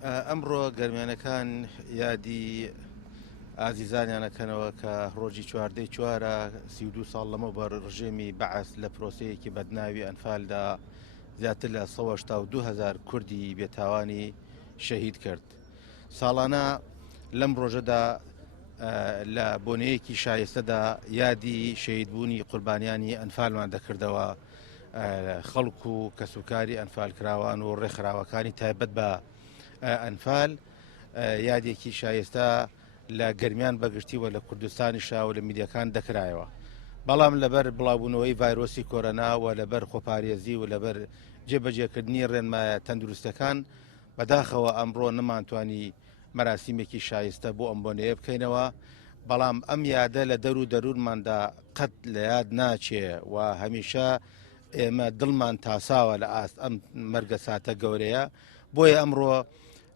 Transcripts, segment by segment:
ئەمڕۆ گەرمێنەکان یادی ئازیزانیانەکەنەوە کە ڕۆژی چواردەی چوارە 32 ساڵ لەمە بەر ڕژێمی بەعەس لە پرۆسەیەکی بەدناوی ئەنفالدا زیاتر لە 1970 کوردی بێتاوانی شەهید کرد. ساڵانە لەم ڕۆژەدا لە بۆنەیەکی شایستەدا یادی شەهیدبوونی قوربانیانی ئەنفالمان دەکردەوە. خەڵک و کەسوکاری ئەنفالکراوان و ڕێکخراوەکانی تایبەت بە ئەنفال یادێکی شایستە لە گەرمیان بەگشتیوە لە کوردستانی شاو لە میدیەکان دەکرایەوە. بەڵام لەبەر بڵاوبوونەوەی ڤایرۆسی کۆرۆنا و لەبەر خۆپارێزی و لەبەر جێبەجێکردنی ڕێنمایە تەندروستەکان بەداخەوە ئەمڕۆ نەمانتوانی مەراسیمێکی شایستە بۆ ئەم بۆنەیە بکەینەوە. بەڵام ئەم یادە لە دەر و دەروونماندا قەت لە یاد ناچێ و هەمیشە ئێمە دڵمان تاساوە لە ئاست ئەم مەرگە ساتە گەورەیە. بۆیە ئەمڕۆ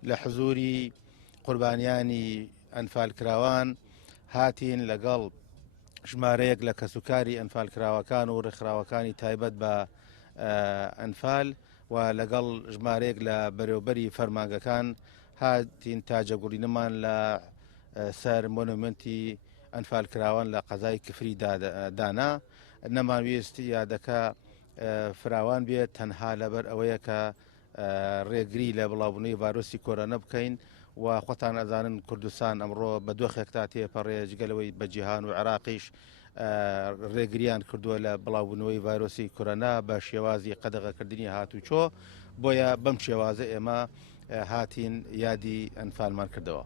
لە حزوری قوربانیانی ئەنفالکراوان هاتین لەگەڵ ژمارەیەک لە کەسوکاری ئەنفالکراوەکان و ڕێکخراوەکانی تایبەت بە ئەنفال و لەگەڵ ژمارەیەک لە بەرەوبەری فەرمانگەکان هاتین تاجەگوڕینەمان لە سەر مۆنومنتی ئەنفالکراوان لە قەزای کفری دانا. نەمانویست یادەکە فراوان بێت تەنها لەبەر ئەوەیە کە ڕێگری لە بڵاوبوونەوەی ڤایرۆسی کۆرۆنا بکەین و خۆتان ئەزانن کوردستان ئەمڕۆ بە دۆخێکتا تێپەڕێ جگەلەوەی بە جیهان و عێراقیش ڕێگریان کردووە لە بڵاوبوونەوەی ڤایرۆسی کۆرۆنا بە شێوازی قەدەغەکردنی هاتوچۆ. بۆیە بەم شێوازە ئێمە هاتین یادی ئەنفالمان کردەوە.